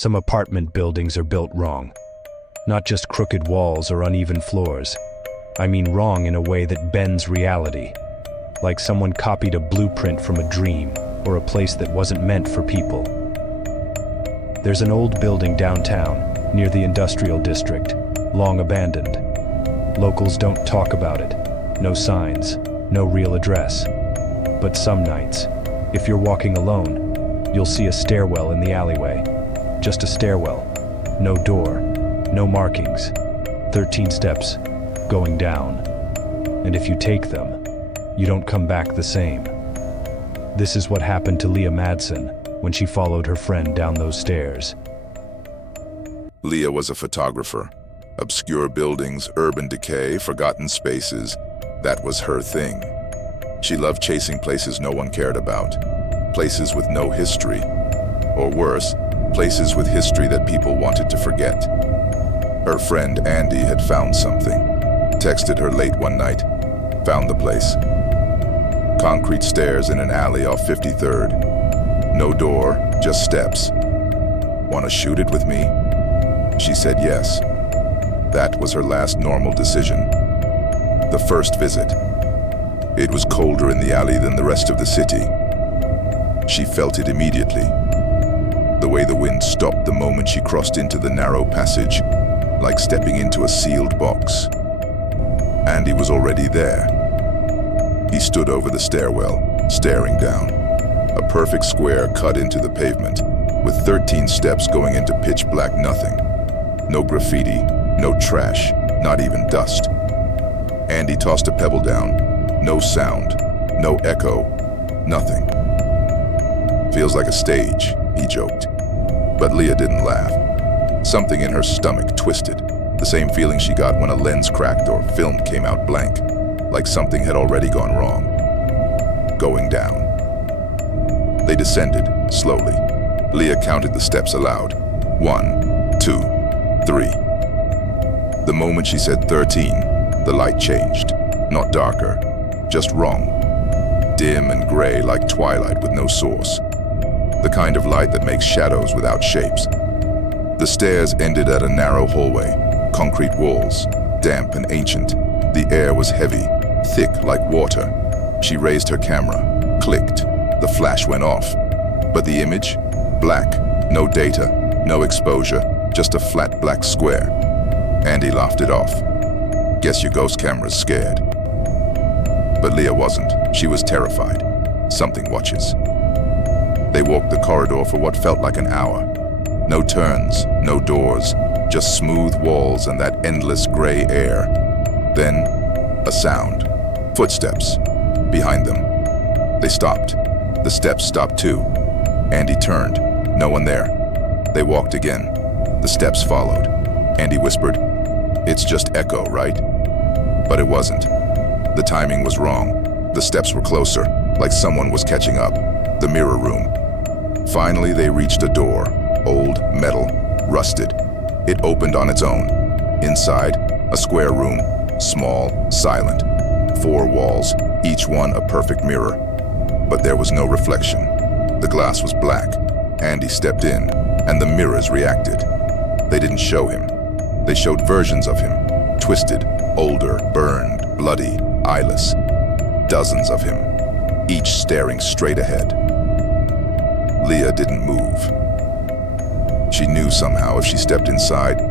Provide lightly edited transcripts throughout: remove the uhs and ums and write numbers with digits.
Some apartment buildings are built wrong. Not just crooked walls or uneven floors. I mean wrong in a way that bends reality. Like someone copied a blueprint from a dream or a place that wasn't meant for people. There's an old building downtown, near the industrial district, long abandoned. Locals don't talk about it. No signs, no real address. But some nights, if you're walking alone, you'll see a stairwell in the alleyway. Just a stairwell. No door, no markings. 13 steps, going down. And if you take them, you don't come back the same. This is what happened to Leah Madsen when she followed her friend down those stairs. Leah was a photographer. Obscure buildings, urban decay, forgotten spaces. That was her thing. She loved chasing places no one cared about. Places with no history. Or worse, places with history that people wanted to forget. Her friend Andy had found something. Texted her late one night. Found the place. Concrete stairs in an alley off 53rd. No door, just steps. Want to shoot it with me? She said yes. That was her last normal decision. The first visit. It was colder in the alley than the rest of the city. She felt it immediately. The way the wind stopped the moment she crossed into the narrow passage, like stepping into a sealed box. Andy was already there. He stood over the stairwell, staring down. A perfect square cut into the pavement, with 13 steps going into pitch black nothing. No graffiti, no trash, not even dust. Andy tossed a pebble down. No sound, no echo, nothing. Feels like a stage, he joked. But Leah didn't laugh. Something in her stomach twisted, the same feeling she got when a lens cracked or film came out blank, like something had already gone wrong. Going down. They descended, slowly. Leah counted the steps aloud. 1, 2, 3. The moment she said 13, the light changed. Not darker, just wrong. Dim and gray like twilight with no source. The kind of light that makes shadows without shapes. The stairs ended at a narrow hallway, concrete walls, damp and ancient. The air was heavy, thick like water. She raised her camera, clicked. The flash went off. But the image? Black. No data, no exposure, just a flat black square. Andy laughed it off. Guess your ghost camera's scared. But Leah wasn't. She was terrified. Something watches. They walked the corridor for what felt like an hour. No turns, no doors, just smooth walls and that endless gray air. Then, a sound. Footsteps. Behind them. They stopped. The steps stopped too. Andy turned. No one there. They walked again. The steps followed. Andy whispered, "It's just echo, right?" But it wasn't. The timing was wrong. The steps were closer, like someone was catching up. The mirror room. Finally, they reached a door. Old, metal, rusted. It opened on its own. Inside, a square room. Small, silent. 4 walls, each one a perfect mirror. But there was no reflection. The glass was black. Andy stepped in, and the mirrors reacted. They didn't show him. They showed versions of him. Twisted, older, burned, bloody, eyeless. Dozens of him, each staring straight ahead. Leah didn't move. She knew somehow if she stepped inside,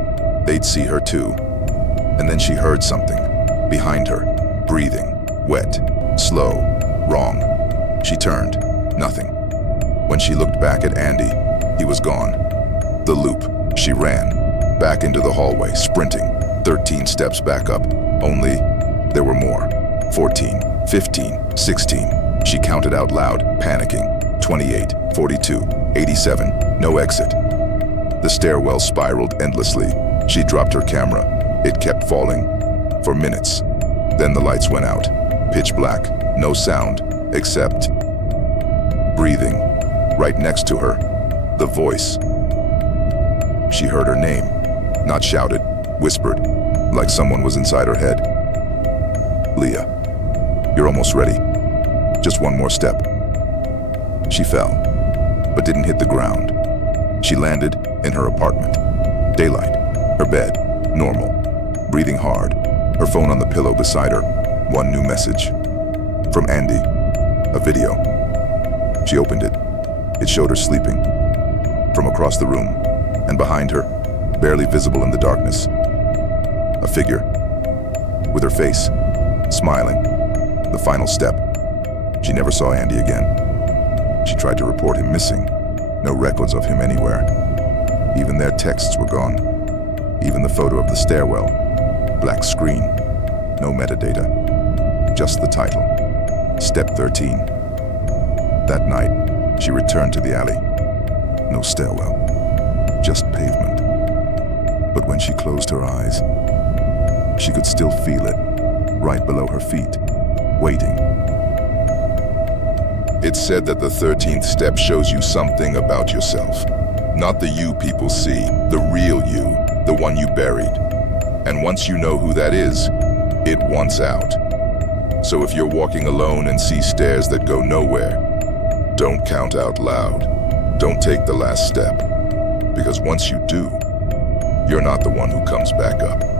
they'd see her too. And then she heard something, behind her, breathing, wet, slow, wrong. She turned, nothing. When she looked back at Andy, he was gone. The loop, she ran, back into the hallway, sprinting, 13 steps back up, only there were more. 14, 15, 16. She counted out loud, panicking. 28, 42, 87, no exit. The stairwell spiraled endlessly. She dropped her camera. It kept falling. For minutes. Then the lights went out. Pitch black, no sound, except breathing. Right next to her, the voice. She heard her name. Not shouted, whispered, like someone was inside her head. "Leah, you're almost ready. Just one more step." She fell, but didn't hit the ground. She landed In her apartment. Daylight. Her bed. Normal. Breathing hard. Her phone on the pillow beside her. One new message. From Andy. A video. She opened it. It showed her sleeping. From across the room, and behind her, barely visible in the darkness, a figure. With her face. Smiling. The final step. She never saw Andy again. She tried to report him missing. No records of him anywhere. Even their texts were gone. Even the photo of the stairwell. Black screen. No metadata. Just the title. Step 13. That night, she returned to the alley. No stairwell. Just pavement. But when she closed her eyes, she could still feel it, right below her feet, waiting. It's said that the 13th step shows you something about yourself. Not the you people see, the real you, the one you buried. And once you know who that is, it wants out. So if you're walking alone and see stairs that go nowhere, don't count out loud. Don't take the last step. Because once you do, you're not the one who comes back up.